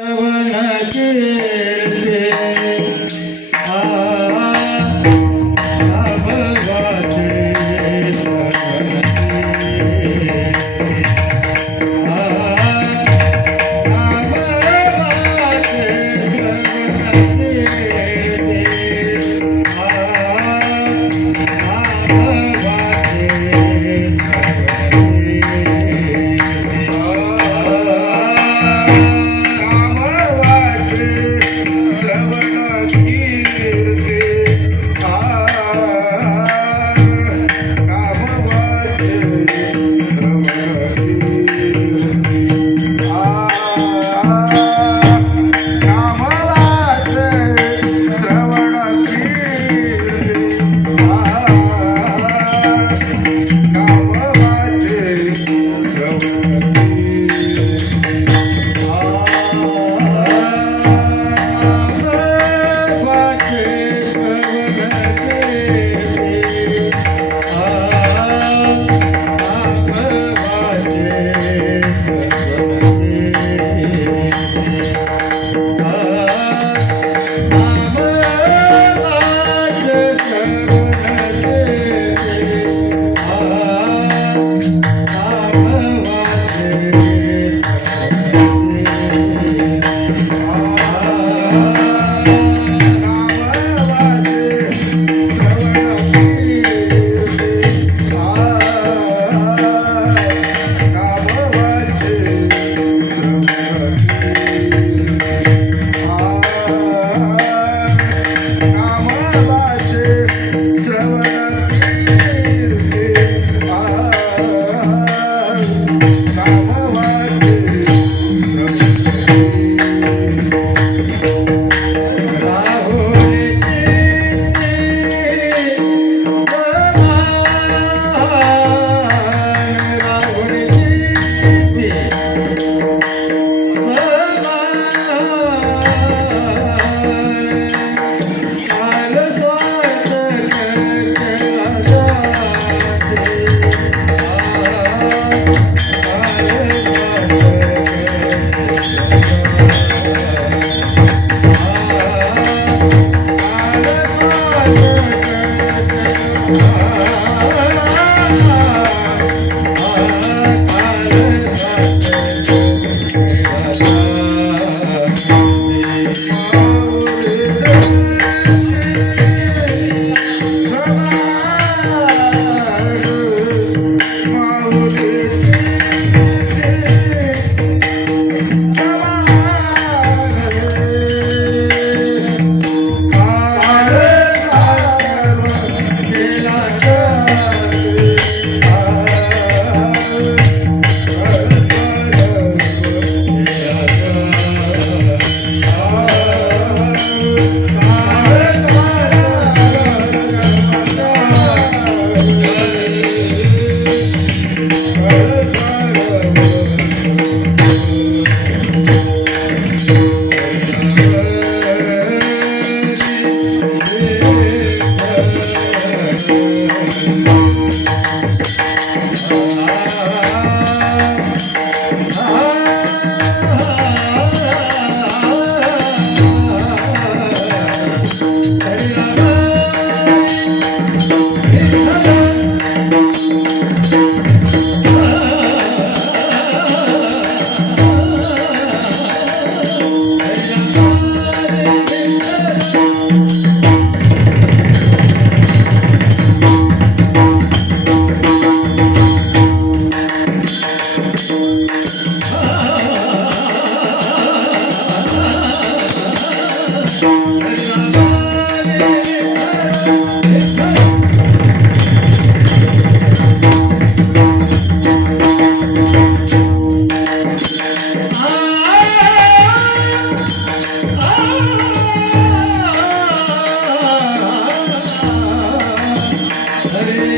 அவனக்கு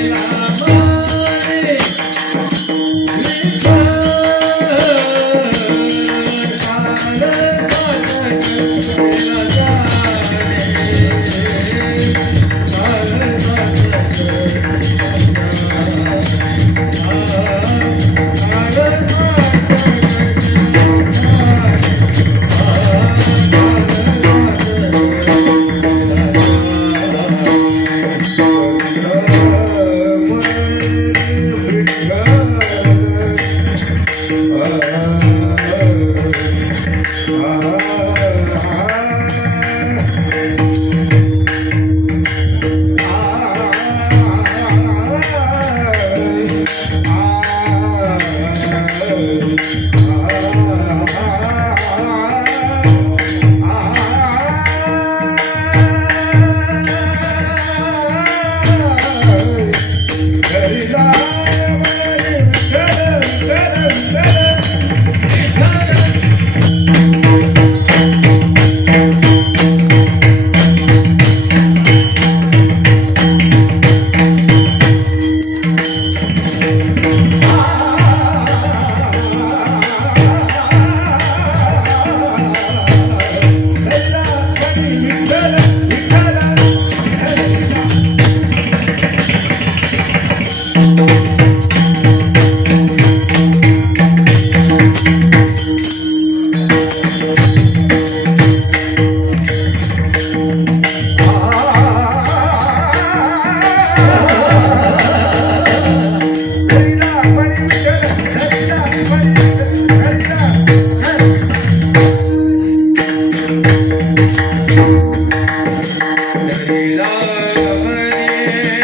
Yeah.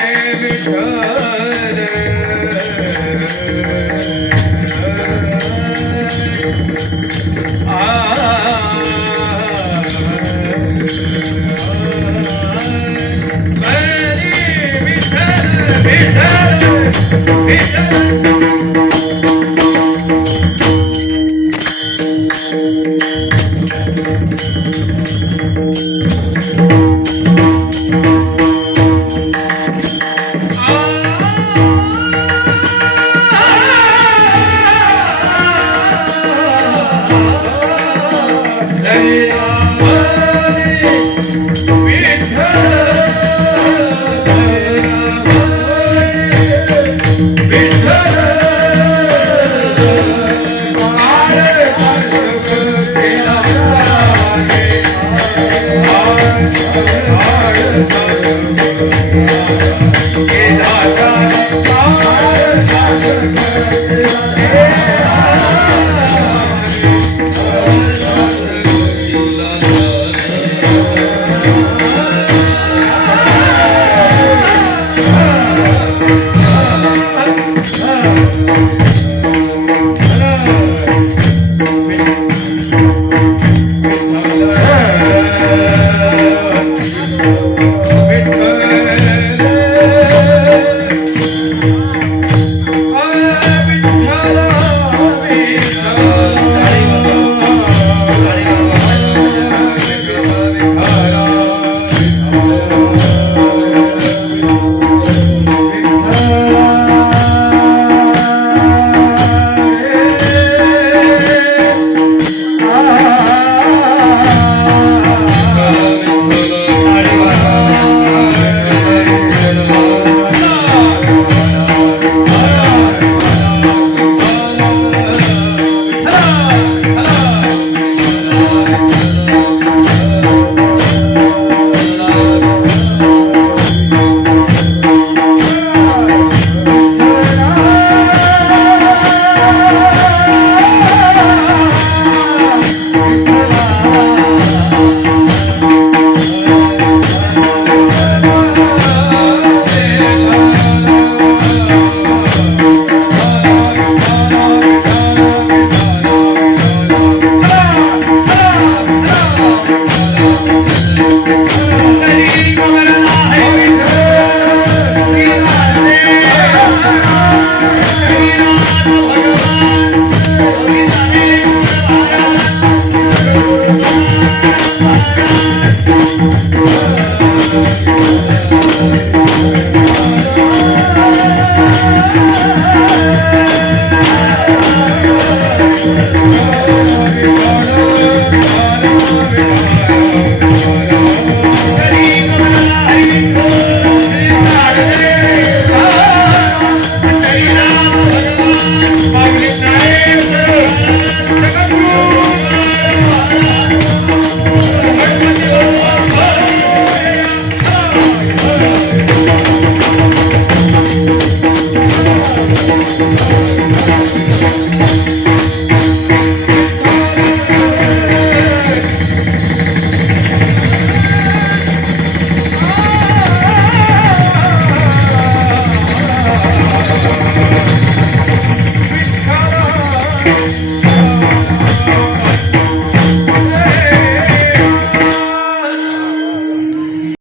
Hare